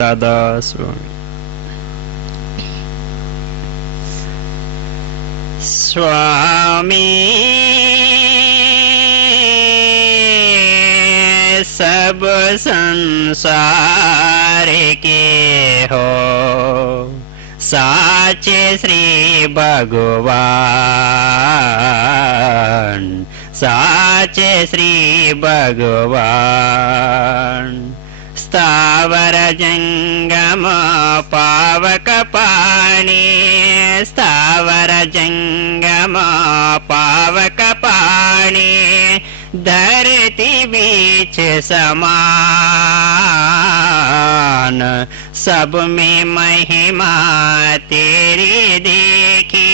दादा स्वामी सब संसार के हो साचे श्री भगवान, साचे श्री भगवान। स्थावर जंगम पावक पानी, स्थावर जंगम पावक पानी, धरती बीच समान, सब में महिमा तेरी देखी,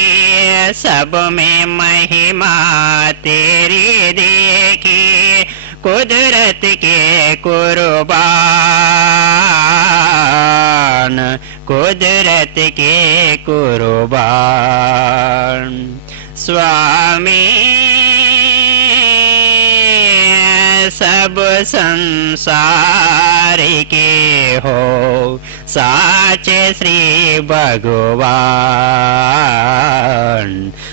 सब में महिमा तेरी देखी। कुदरत के कुर्बान, कुदरत के कुर्बान। स्वामी सब संसार के हो साचे श्री भगवान,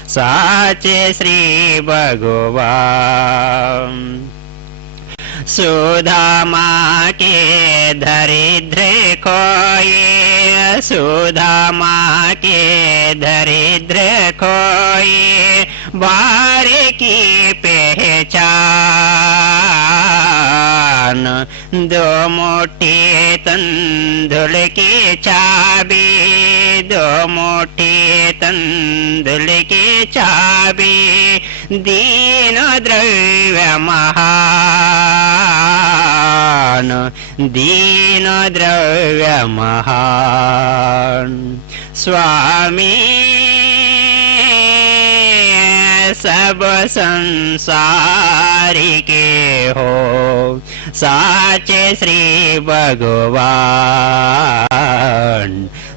साचे श्री भगवान। सुदामा के दरिद्र खोए, सुदामा के दरिद्र खोए, बार की पहचान। दो मुट्ठी तंदुल की चाबी, दो मुट्ठी तंदुल की चाबी, दीन द्रव्य महान, दीन द्रव्य महान। स्वामी सब संसार के हो साचे श्री भगवान,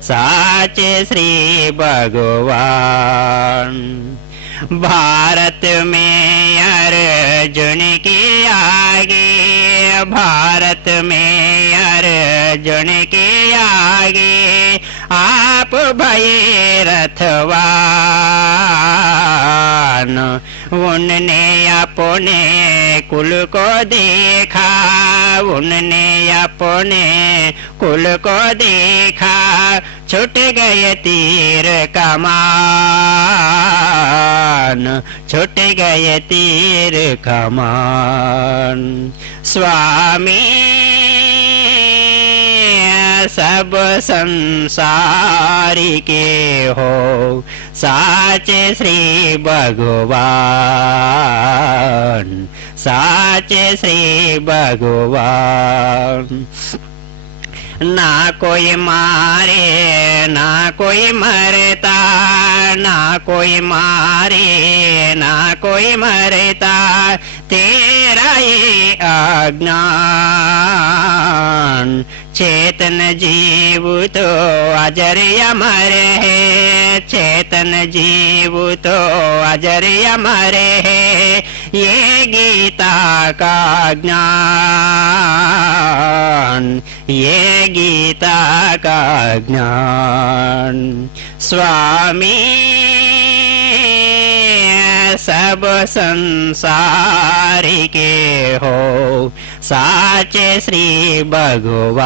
साचे श्री भगवान। भारत में अर्जुन के आगे, भारत में अर्जुन के आगे, आप भये रथवान। उनने अपने कुल को देखा, उनने अपने कुल को देखा, छूट गए तीर कमान, छूट गए तीर कमान। स्वामी सब संसार के हो साचे श्री भगवान, साचे श्री भगवान। ना कोई मारे ना कोई मरता, ना कोई मारे ना कोई मरता, तेरा ये अज्ञान। चेतन जीव तो अजर अमर है, चेतन जीव तो अजर अमर है, ये गीता का ज्ञान, ये गीता का ज्ञान। स्वामी सब संसार के हो साचे श्री भगवान,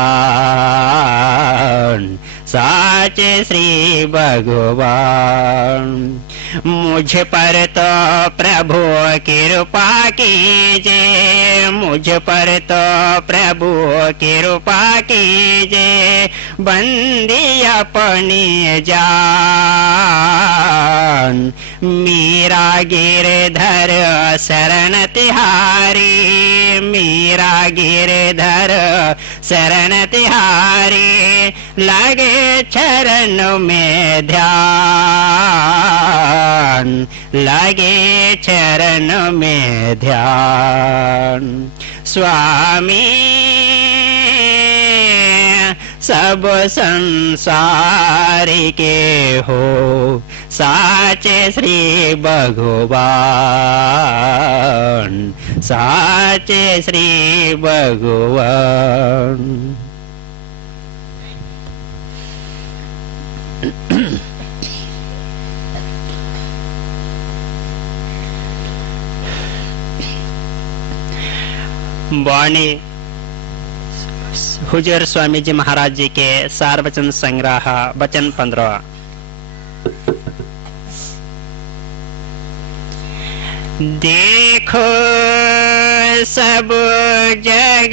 साचे श्री भगवान। मुझ पर तो प्रभु कृपा कीजे, मुझ पर तो प्रभु कृपा कीजे, बंदी अपनी जान। मीरा गिरधर शरण तिहारी, मीरा गिरधर शरण तिहारी, लगे चरण में ध्यान, लगे चरण में ध्यान। स्वामी सब संसार के हो साचे श्री भगवान, साचे श्री भगवान। वाणी हुजूर स्वामी जी महाराज जी के सार वचन संग्रह वचन 15। देखो सब जग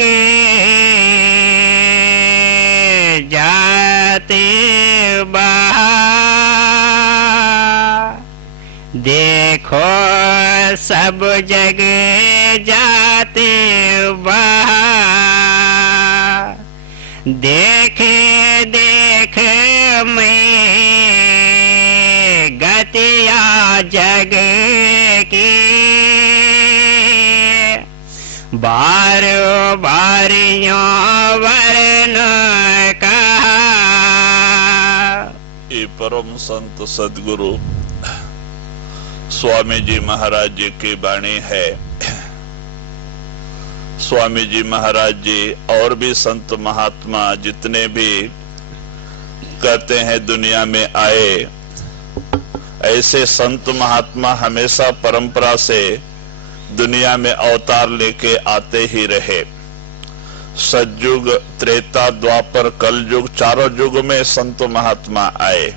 जाते बाहर, देखो सब जग जाते बाहर, देखे देख मैं गतिया जग की, बारो बारियों वर्ण कहा। ये परम संत सदगुरु स्वामी जी महाराज जी की वाणी है। स्वामी जी महाराज जी और भी संत महात्मा जितने भी कहते हैं दुनिया में आए, ऐसे संत महात्मा हमेशा परंपरा से दुनिया में अवतार लेके आते ही रहे। सतयुग, त्रेता, द्वापर, कलयुग, चारों युग में संत महात्मा आए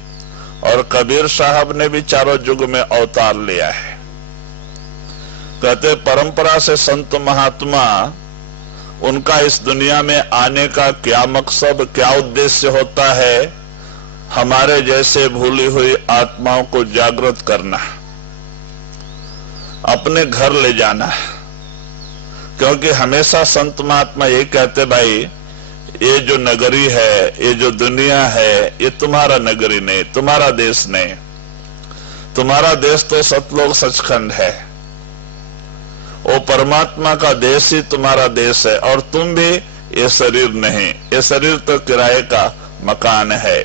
और कबीर साहब ने भी चारों युग में अवतार लिया है। कहते परंपरा से संत महात्मा, उनका इस दुनिया में आने का क्या मकसद, क्या उद्देश्य होता है? हमारे जैसे भूली हुई आत्माओं को जागृत करना, अपने घर ले जाना। क्योंकि हमेशा संत महात्मा ये कहते, भाई ये जो नगरी है, ये जो दुनिया है, ये तुम्हारा नगरी नहीं, तुम्हारा देश नहीं। तुम्हारा देश तो सतलोक सचखंड है, वो परमात्मा का देश ही तुम्हारा देश है। और तुम भी ये शरीर नहीं, ये शरीर तो किराए का मकान है।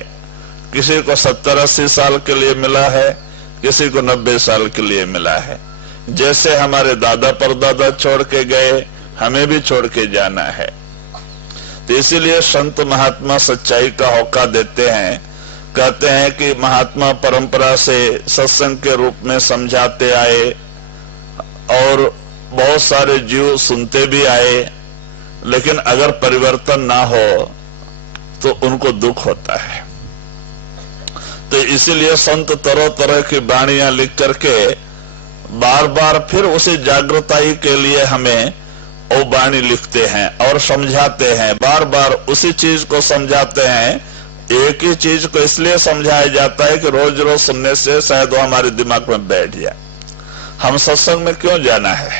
किसी को 70-80 साल के लिए मिला है, किसी को 90 साल के लिए मिला है। जैसे हमारे दादा परदादा छोड़ के गए, हमें भी छोड़ के जाना है। तो इसीलिए संत महात्मा सच्चाई का होका देते हैं। कहते हैं कि महात्मा परंपरा से सत्संग के रूप में समझाते आए और बहुत सारे जीव सुनते भी आए, लेकिन अगर परिवर्तन ना हो तो उनको दुख होता है। तो इसीलिए संत तरह तरह की वाणियां लिख करके बार बार फिर उसी जागृताई के लिए हमें वो वाणी लिखते हैं और समझाते हैं। बार बार उसी चीज को समझाते हैं। एक ही चीज को इसलिए समझाया जाता है कि रोज रोज सुनने से शायद वो हमारे दिमाग में बैठ जाए। हम सत्संग में क्यों जाना है?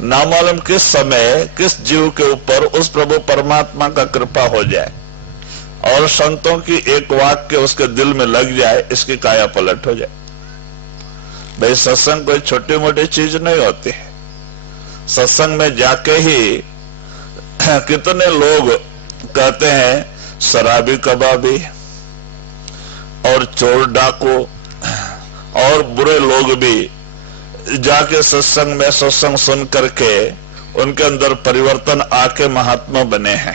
ना मालूम किस समय किस जीव के ऊपर उस प्रभु परमात्मा का कृपा हो जाए और संतों की एक वाक्य उसके दिल में लग जाए, इसकी काया पलट हो जाए। भाई सत्संग कोई छोटी मोटी चीज नहीं होती है। सत्संग में जाके ही कितने लोग कहते हैं शराबी कबाबी और चोर डाकू और बुरे लोग भी जाके सत्संग में सत्संग सुन करके उनके अंदर परिवर्तन आके महात्मा बने हैं।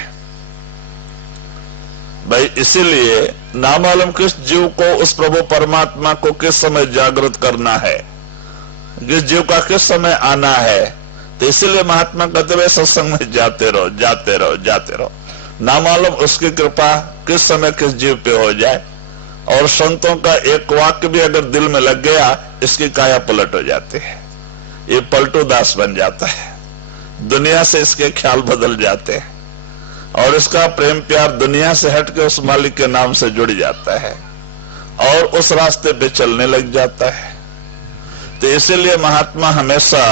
भाई इसीलिए ना मालूम किस जीव को उस प्रभु परमात्मा को किस समय जागृत करना है, किस जीव का किस समय आना है। तो इसीलिए महात्मा कहते हुए सत्संग में जाते रहो, जाते रहो, जाते रहो। ना मालूम उसकी कृपा किस समय किस जीव पे हो जाए। और संतों का एक वाक्य भी अगर दिल में लग गया, इसकी काया पलट हो जाती है। ये पलटू दास बन जाता है, दुनिया से इसके ख्याल बदल जाते हैं और इसका प्रेम प्यार दुनिया से हटके उस मालिक के नाम से जुड़ जाता है और उस रास्ते पे चलने लग जाता है। तो इसीलिए महात्मा हमेशा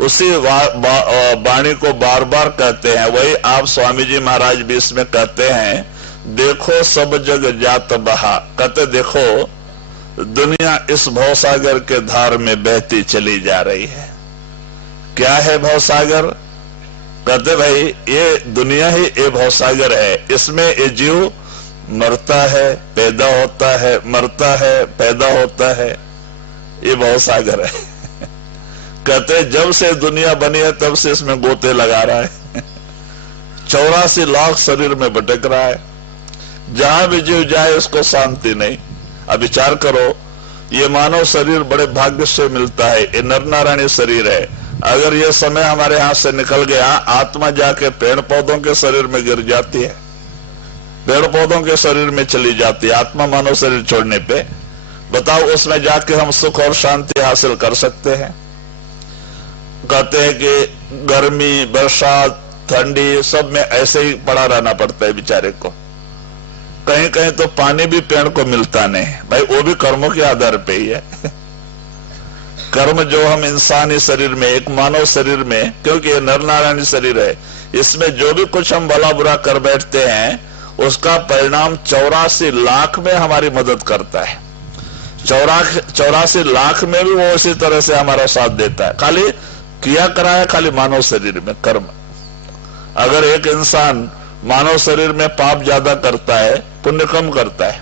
उसी वाणी को बार बार कहते हैं। वही आप स्वामी जी महाराज भी इसमें कहते हैं, देखो सब जग जात बहा। कहते देखो दुनिया इस भवसागर के धार में बहती चली जा रही है। क्या है भवसागर? कहते भाई ये दुनिया ही ये भवसागर है, इसमें ये जीव मरता है, पैदा होता है, मरता है, पैदा होता है, ये भवसागर है। कहते जब से दुनिया बनी है तब से इसमें गोते लगा रहा है। 84 लाख शरीर में भटक रहा है। जहां भी जीव जाए उसको शांति नहीं। अब विचार करो, ये मानव शरीर बड़े भाग्य से मिलता है, ये नर नारायणी शरीर है। अगर ये समय हमारे हाथ से निकल गया, आत्मा जाके पेड़ पौधों के शरीर में गिर जाती है, पेड़ पौधों के शरीर में चली जाती है आत्मा मानव शरीर छोड़ने पे। बताओ उसमें जाके हम सुख और शांति हासिल कर सकते हैं? कहते हैं कि गर्मी, बरसात, ठंडी सब में ऐसे ही पड़ा रहना पड़ता है बेचारे को। कहीं कहीं तो पानी भी पेड़ को मिलता नहीं भाई, वो भी कर्मों के आधार पे ही है। कर्म जो हम इंसानी शरीर में, एक मानव शरीर में, क्योंकि ये नर नारायणी शरीर है, इसमें जो भी कुछ हम भला बुरा कर बैठते हैं उसका परिणाम 84 लाख में हमारी मदद करता है। 84 लाख में भी वो उसी तरह से हमारा साथ देता है। खाली किया करा है खाली मानव शरीर में कर्म। अगर एक इंसान मानव शरीर में पाप ज्यादा करता है, पुण्य कम करता है,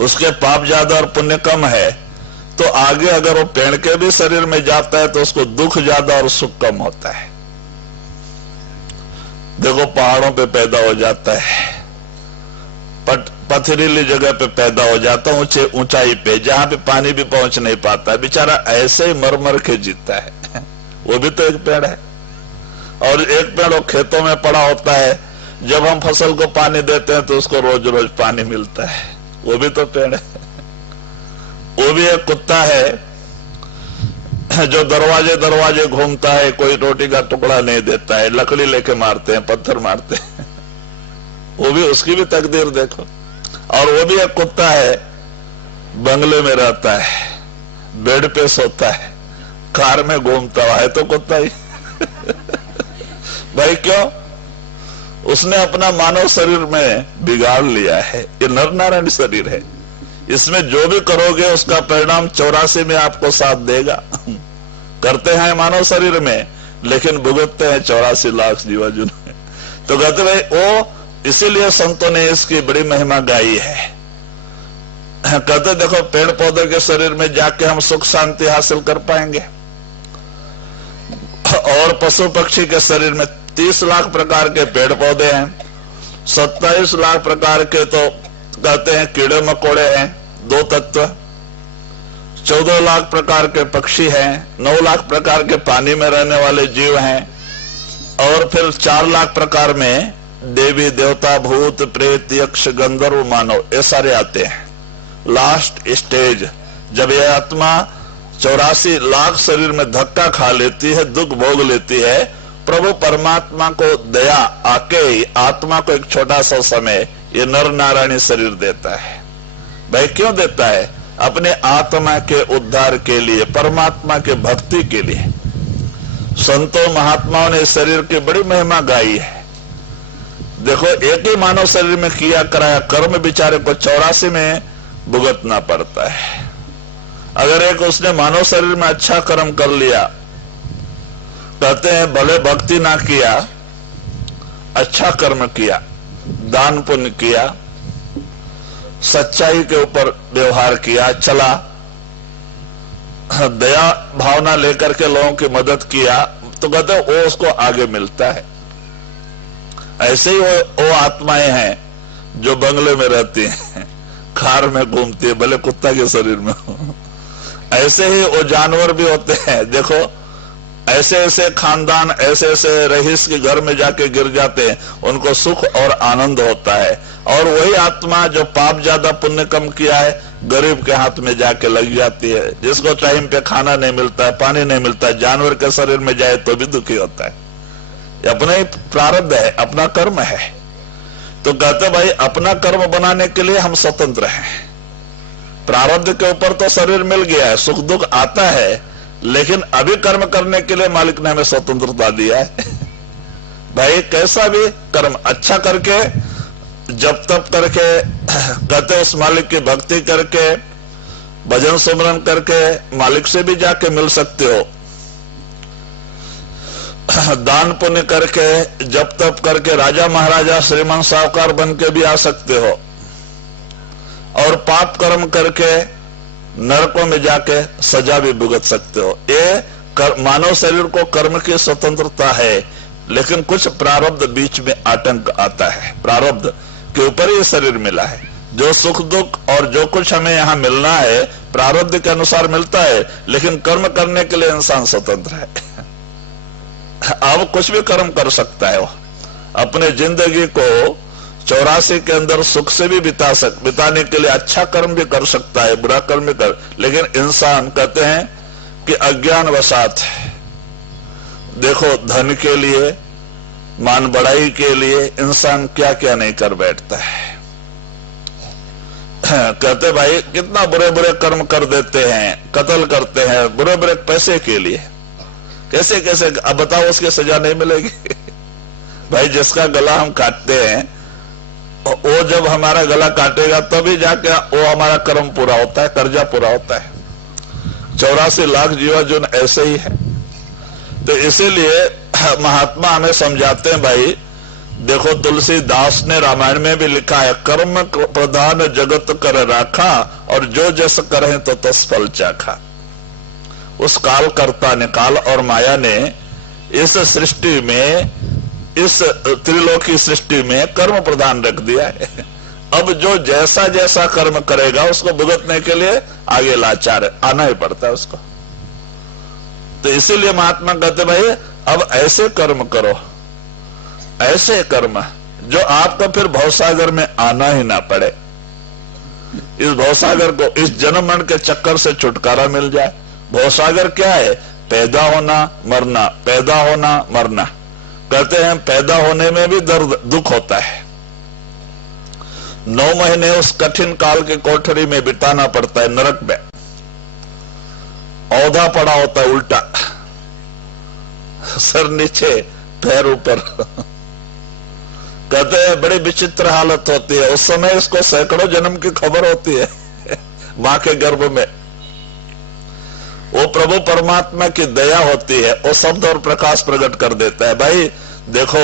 उसके पाप ज्यादा और पुण्य कम है, तो आगे अगर वो पेड़ के भी शरीर में जाता है तो उसको दुख ज्यादा और सुख कम होता है। देखो पहाड़ों पे पैदा हो जाता है, पथरीली जगह पे पैदा हो जाता है, ऊंचे ऊंचाई पे जहां पे पानी भी पहुंच नहीं पाता, बेचारा ऐसे ही मर मर के जीता है। वो भी तो एक पेड़ है। और एक पेड़ वो खेतों में पड़ा होता है, जब हम फसल को पानी देते हैं तो उसको रोज रोज पानी मिलता है, वो भी तो पेड़ है। वो भी एक कुत्ता है जो दरवाजे दरवाजे घूमता है, कोई रोटी का टुकड़ा नहीं देता है, लकड़ी लेके मारते हैं, पत्थर मारते हैं। वो भी, उसकी भी तकदीर देखो। और वो भी एक कुत्ता है, बंगले में रहता है, बेड पे सोता है, कार में घूमता हुआ है, तो कुत्ता ही। भाई क्यों? उसने अपना मानव शरीर में बिगाड़ लिया है। ये नर नारायण शरीर है, इसमें जो भी करोगे उसका परिणाम 84 में आपको साथ देगा। करते हैं मानव शरीर में, लेकिन भुगतते हैं 84 लाख जीवाजुन में। तो कहते भाई वो, इसीलिए संतों ने इसकी बड़ी महिमा गाई है। कहते देखो पेड़ पौधे के शरीर में जाके हम सुख शांति हासिल कर पाएंगे, और पशु पक्षी के शरीर में 30 लाख प्रकार के पेड़ पौधे हैं, 27 लाख प्रकार के तो कहते हैं कीड़े मकोड़े हैं, 2 तत्व, 14 लाख प्रकार के पक्षी हैं, 9 लाख प्रकार के पानी में रहने वाले जीव हैं, और फिर 4 लाख प्रकार में देवी देवता भूत प्रेत यक्ष गंधर्व मानव, ये सारे आते हैं। लास्ट स्टेज जब यह आत्मा 84 लाख शरीर में धक्का खा लेती है, दुख भोग लेती है, प्रभु परमात्मा को दया आके आत्मा को एक छोटा सा समय ये नर नारायणी शरीर देता है। भाई क्यों देता है? अपने आत्मा के उद्धार के लिए, परमात्मा के भक्ति के लिए। संतों महात्माओं ने शरीर की बड़ी महिमा गाई है। देखो एक ही मानव शरीर में किया कराया कर्म बेचारे को 84 में भुगतना पड़ता है। अगर एक उसने मानव शरीर में अच्छा कर्म कर लिया, कहते हैं भले भक्ति ना किया, अच्छा कर्म किया, दान पुण्य किया, सच्चाई के ऊपर व्यवहार किया, चला, दया भावना लेकर के लोगों की मदद किया, तो कहते हैं वो उसको आगे मिलता है। ऐसे ही वो आत्माएं हैं जो बंगले में रहती हैं, कार में घूमती है, भले कुत्ता के शरीर में हो। ऐसे ही वो जानवर भी होते हैं। देखो ऐसे ऐसे खानदान, ऐसे ऐसे रईस के घर में जाके गिर जाते हैं, उनको सुख और आनंद होता है। और वही आत्मा जो पाप ज्यादा पुण्य कम किया है, गरीब के हाथ में जाके लग जाती है, जिसको टाइम पे खाना नहीं मिलता है, पानी नहीं मिलता है, जानवर के शरीर में जाए तो भी दुखी होता है। अपना ही प्रारब्ध है, अपना कर्म है। तो कहते भाई अपना कर्म बनाने के लिए हम स्वतंत्र हैं। प्रारब्ध के ऊपर तो शरीर मिल गया है, सुख दुख आता है, लेकिन अभी कर्म करने के लिए मालिक ने हमें स्वतंत्रता दिया है। भाई कैसा भी कर्म अच्छा करके, जब तब करके, कहते उस मालिक की भक्ति करके, भजन सुमरन करके मालिक से भी जाके मिल सकते हो, दान पुण्य करके, जब तब करके राजा महाराजा श्रीमान साहूकार बन के भी आ सकते हो, और पाप कर्म करके नरकों में जाके सजा भी भुगत सकते हो। ये मानव शरीर को कर्म की स्वतंत्रता है, लेकिन कुछ प्रारब्ध बीच में आतंक आता है। प्रारब्ध के ऊपर ये शरीर मिला है। जो सुख दुख और जो कुछ हमें यहाँ मिलना है प्रारब्ध के अनुसार मिलता है, लेकिन कर्म करने के लिए इंसान स्वतंत्र है। अब कुछ भी कर्म कर सकता है वो, अपने जिंदगी को 84 के अंदर सुख से भी बिताने के लिए अच्छा कर्म भी कर सकता है, बुरा कर्म भी कर। लेकिन इंसान कहते हैं कि अज्ञान वशात है। देखो, धन के लिए, मान बढ़ाई के लिए इंसान क्या क्या नहीं कर बैठता है। कहते भाई कितना बुरे बुरे कर्म कर देते हैं, कत्ल करते हैं बुरे बुरे पैसे के लिए। कैसे कैसे, अब बताओ उसकी सजा नहीं मिलेगी? भाई जिसका गला हम काटते हैं, वो जब हमारा गला काटेगा तभी जाके वो हमारा कर्म पूरा होता है, कर्जा पूरा होता है। 84 लाख जीवाजून ऐसे ही है। तो इसीलिए महात्मा हमें समझाते हैं, भाई देखो तुलसीदास ने रामायण में भी लिखा है, कर्म प्रधान जगत कर राखा और जो जस करे तो तस फल चाखा। उस काल कर्ता ने, काल और माया ने इस सृष्टि में, इस त्रिलोकी सृष्टि में कर्म प्रधान रख दिया है। अब जो जैसा जैसा कर्म करेगा उसको भुगतने के लिए आगे लाचार आना ही पड़ता है उसको। तो इसीलिए महात्मा कहते भाई अब ऐसे कर्म करो, ऐसे कर्म जो आपको फिर भवसागर में आना ही ना पड़े। इस भवसागर को, इस जन्म मरण के चक्कर से छुटकारा मिल जाए। भवसागर क्या है? पैदा होना मरना, पैदा होना मरना। कहते हैं पैदा होने में भी दर्द दुख होता है, 9 महीने उस कठिन काल की कोठरी में बिताना पड़ता है, नरक में। औधा पड़ा होता है उल्टा, सर नीचे पैर ऊपर। कहते हैं बड़ी विचित्र हालत होती है। उस समय इसको सैकड़ों जन्म की खबर होती है मां के गर्भ में। वो प्रभु परमात्मा की दया होती है, वो शब्द और प्रकाश प्रकट कर देता है। भाई देखो,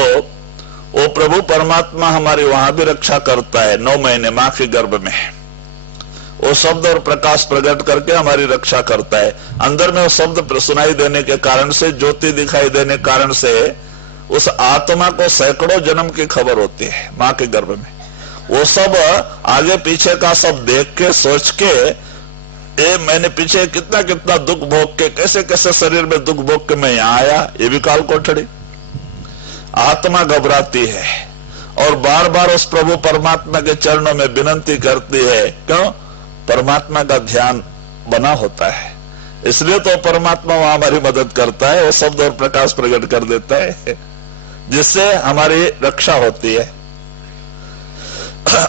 वो प्रभु परमात्मा हमारी वहां भी रक्षा करता है 9 महीने मां के गर्भ में। वो शब्द और प्रकाश प्रकट करके हमारी रक्षा करता है। अंदर में वो शब्द सुनाई देने के कारण से, ज्योति दिखाई देने के कारण से उस आत्मा को सैकड़ों जन्म की खबर होती है मां के गर्भ में। वो सब आगे पीछे का सब देख के, सोच के, मैंने पीछे कितना कितना दुख भोग के, कैसे कैसे शरीर में दुख भोग के मैं यहां आया, ये भी काल कोठड़ी। आत्मा घबराती है और बार बार उस प्रभु परमात्मा के चरणों में विनती करती है। क्यों? परमात्मा का ध्यान बना होता है, इसलिए तो परमात्मा वहां हमारी मदद करता है। वो शब्द और प्रकाश प्रकट कर देता है, जिससे हमारी रक्षा होती है।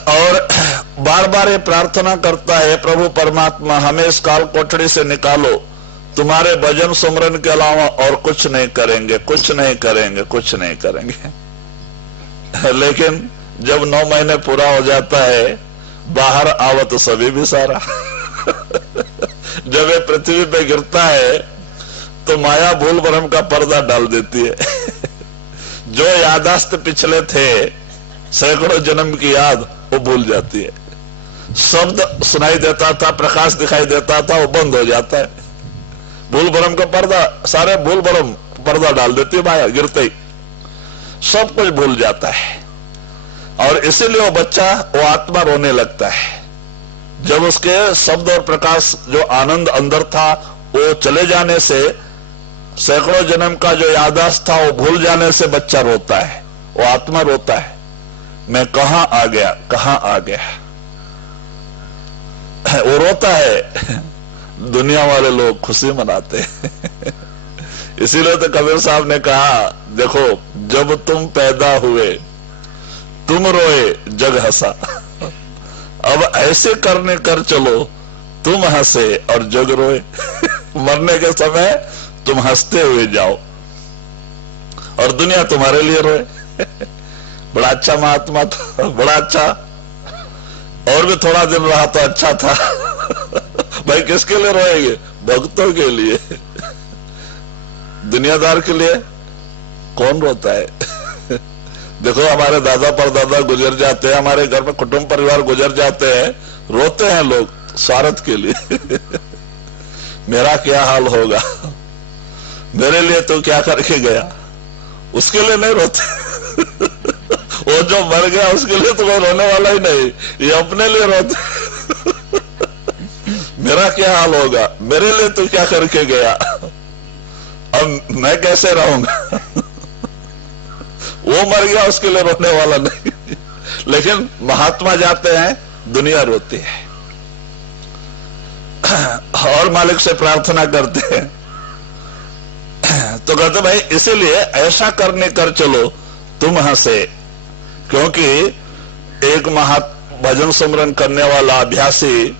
और बार बार ये प्रार्थना करता है, प्रभु परमात्मा हमें इस काल कोठड़ी से निकालो, तुम्हारे भजन सुमरन के अलावा और कुछ नहीं करेंगे, कुछ नहीं करेंगे, कुछ नहीं करेंगे। लेकिन जब 9 महीने पूरा हो जाता है, बाहर आवत सभी भी सारा। जब ये पृथ्वी पे गिरता है तो माया भूल भरम का पर्दा डाल देती है। जो यादाश्त पिछले थे, सैकड़ों जन्म की याद, वो भूल जाती है। शब्द सुनाई देता था, प्रकाश दिखाई देता था, वो बंद हो जाता है। भूल भरम का पर्दा, सारे भूल भरम पर्दा डाल देती है माया, गिरते ही सब कुछ भूल जाता है। और इसीलिए वो बच्चा, वो आत्मा रोने लगता है। जब उसके शब्द और प्रकाश, जो आनंद अंदर था, वो चले जाने से, सैकड़ों जन्म का जो यादाश्त था वो भूल जाने से बच्चा रोता है, वो आत्मा रोता है, मैं कहां आ गया, कहां आ गया। वो रोता है, दुनिया वाले लोग खुशी मनाते हैं। इसीलिए तो कबीर साहब ने कहा, देखो जब तुम पैदा हुए तुम रोए जग हंसा, अब ऐसे करने कर चलो तुम हंसे और जग रोए। मरने के समय तुम हंसते हुए जाओ और दुनिया तुम्हारे लिए रोए। बड़ा अच्छा महात्मा था, बड़ा अच्छा। और भी थोड़ा दिन रहा तो अच्छा था। भाई किसके लिए रोएंगे? भक्तों के लिए। दुनियादार के लिए कौन रोता है? देखो हमारे दादा परदादा गुजर जाते हैं, हमारे घर में कुटुंब परिवार गुजर जाते हैं, रोते हैं लोग स्वार्थ के लिए। मेरा क्या हाल होगा, मेरे लिए तो क्या करके गया, उसके लिए नहीं रोते। वो वो जो मर गया उसके लिए तो कोई रोने वाला ही नहीं, ये अपने लिए रोते मेरा क्या हाल होगा, मेरे लिए तो क्या करके गया, अब मैं कैसे रहूंगा वो मर गया उसके लिए रोने वाला नहीं। लेकिन महात्मा जाते हैं, दुनिया रोती है और मालिक से प्रार्थना करते हैं। तो कहते भाई इसीलिए ऐसा करने कर चलो तुम हंसे, क्योंकि एक भजन सुमरन करने वाला अभ्यासी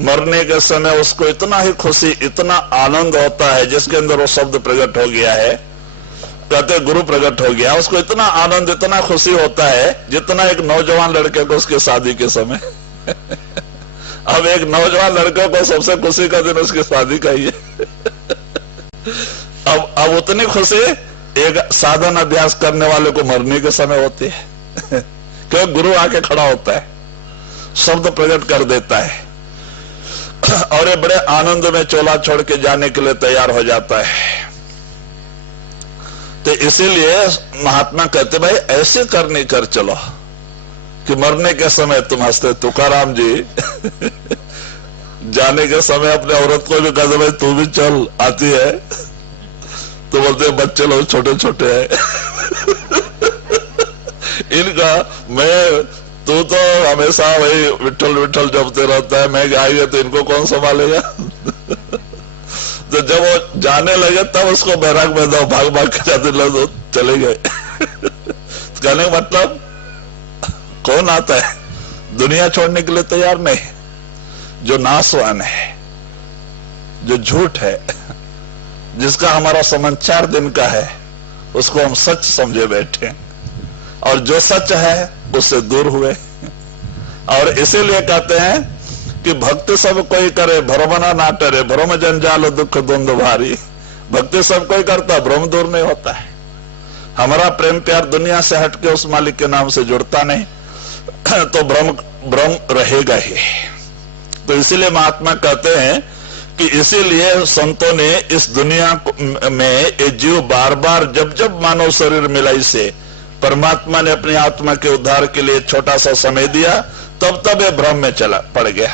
मरने के समय उसको इतना ही खुशी, इतना आनंद होता है, जिसके अंदर वो शब्द प्रकट हो गया है, कहते गुरु प्रकट हो गया, उसको इतना आनंद, इतना खुशी होता है जितना एक नौजवान लड़के को उसके शादी के समय अब एक नौजवान लड़के को सबसे खुशी का दिन उसकी शादी का ही है अब उतनी खुशी एक साधन अभ्यास करने वाले को मरने के समय होती है क्योंकि गुरु आके खड़ा होता है, शब्द प्रकट कर देता है और ये बड़े आनंद में चोला छोड़ के जाने के लिए तैयार हो जाता है। तो इसीलिए महात्मा कहते भाई ऐसे करने कर चलो कि मरने के समय तुम हंसते। तुकाराम जी जाने के समय अपने औरत को भी कहते भाई तू भी चल, आती है तो बोलते बच्चे लोग छोटे छोटे हैं इनका मैं तू तो हमेशा वही विठल विठल जपते रहता है, मैं गाएगा तो इनको कौन संभालेगा तो जब वो जाने लगे तब उसको बैराग में दो, भाग भाग के जाते लगे चले गए तो कहने का मतलब कौन आता है दुनिया छोड़ने के लिए तैयार नहीं, जो नासवान है, जो झूठ है, जिसका हमारा संबंध 4 दिन का है, उसको हम सच समझे बैठे और जो सच है उससे दूर हुए। और इसीलिए कहते हैं कि भक्ति सब कोई करे भ्रमना ना टरे, भ्रम जंजाल दुख द्वंद्व भारी। भक्ति सब कोई करता, भ्रम दूर नहीं होता है। हमारा प्रेम प्यार दुनिया से हटके उस मालिक के नाम से जुड़ता नहीं तो भ्रम रहेगा ही। तो इसीलिए महात्मा कहते हैं कि इसीलिए संतों ने इस दुनिया में ये जीव बार बार जब जब मानव शरीर मिला इसे, परमात्मा ने अपनी आत्मा के उद्धार के लिए छोटा सा समय दिया, तब तब ये भ्रम में चला पड़ गया।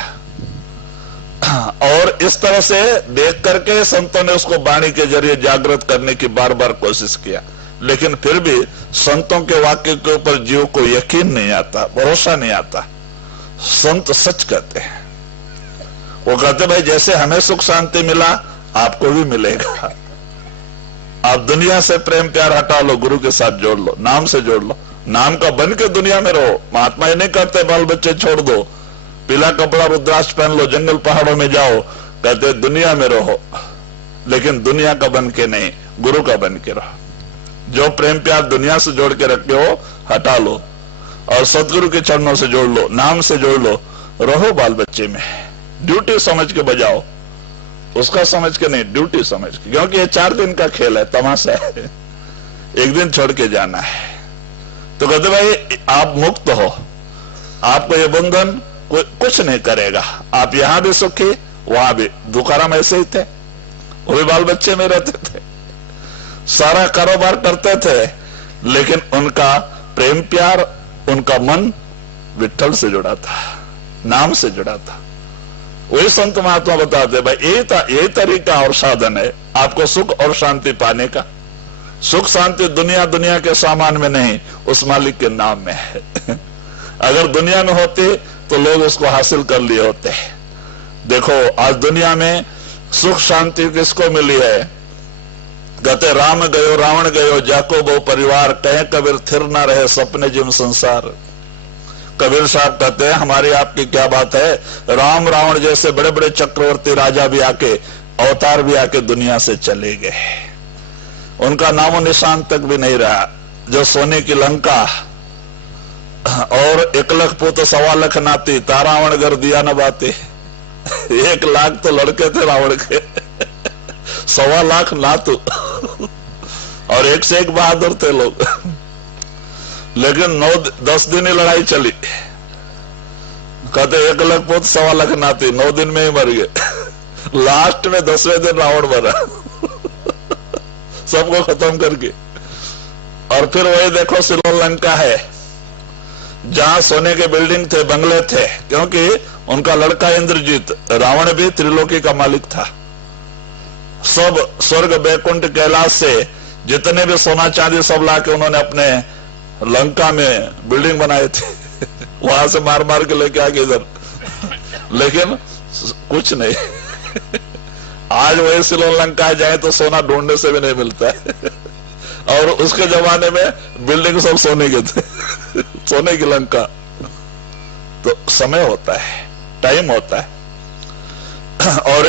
और इस तरह से देख करके संतों ने उसको वाणी के जरिए जागृत करने की बार बार कोशिश किया, लेकिन फिर भी संतों के वाक्य के ऊपर जीव को यकीन नहीं आता, भरोसा नहीं आता। संत सच कहते हैं, वो कहते भाई जैसे हमें सुख शांति मिला आपको भी मिलेगा। आप दुनिया से प्रेम प्यार हटा लो, गुरु के साथ जोड़ लो, नाम से जोड़ लो, नाम का बन के दुनिया में रहो। महात्मा ये नहीं कहते बाल बच्चे छोड़ दो, पीला कपड़ा रुद्राक्ष पहन लो, जंगल पहाड़ों में जाओ, कहते दुनिया में रहो लेकिन दुनिया का बन के नहीं, गुरु का बन के रहो। जो प्रेम प्यार दुनिया से जोड़ के रखे हो हटा लो और सदगुरु के चरणों से जोड़ लो, नाम से जोड़ लो, रहो बाल बच्चे में। ड्यूटी समझ के बजाओ, उसका समझ के नहीं, ड्यूटी समझ के, क्योंकि ये 4 दिन का खेल है, तमाशा है, एक दिन छोड़ के जाना है। तो कहते भाई आप मुक्त हो, आपको ये बंधन कोई कुछ नहीं करेगा, आप यहां भी सुखी वहां भी। तुकाराम ऐसे ही थे, वो भी बाल बच्चे में रहते थे, सारा कारोबार करते थे, लेकिन उनका प्रेम प्यार, उनका मन विठल से जुड़ा था, नाम से जुड़ा था। वही संत महात्मा बताते भाई यही तरीका और साधन है आपको सुख और शांति पाने का। सुख शांति दुनिया के सामान में नहीं, उस मालिक के नाम में है अगर दुनिया में होती तो लोग उसको हासिल कर लिए होते। देखो आज दुनिया में सुख शांति किसको मिली है? कहते राम गयो रावण गयो जाको बहु परिवार, कहे कबीर थिर ना रहे सपने जिम संसार। कबीर साहब कहते हैं हमारी आपकी क्या बात है, राम रावण जैसे बड़े बड़े चक्रवर्ती राजा भी आके, अवतार भी आके दुनिया से चले गए, उनका नामो निशान तक भी नहीं रहा। जो सोने की लंका और 1 लाख पुत्र 1.25 लाख नाती, तारावण कर दिया न बाती 1 लाख तो लड़के थे रावण के 1.25 लाख नातू और एक से एक बहादुर थे लोग लेकिन 9-10 दिन ही लड़ाई चली। कहते 1 लाख पुत्र 1.25 लाख नाती 9 दिन में ही मर गए लास्ट में 10वें दिन रावण मरा सबको खत्म करके। और फिर वही देखो श्रीलंका है, जहां सोने के बिल्डिंग थे, बंगले थे, क्योंकि उनका लड़का इंद्रजीत, रावण भी त्रिलोकी का मालिक था। सब स्वर्ग बैकुंठ कैलाश से जितने भी सोना चांदी सब लाके उन्होंने अपने लंका में बिल्डिंग बनाए थे। वहां से मार मार के लेके आके इधर, लेकिन कुछ नहीं। आज वही श्रीलंका जाए तो सोना ढूंढने से भी नहीं मिलता है। और उसके जमाने में बिल्डिंग सब सोने के थे। सोने की लंका। तो समय होता है, टाइम होता है। और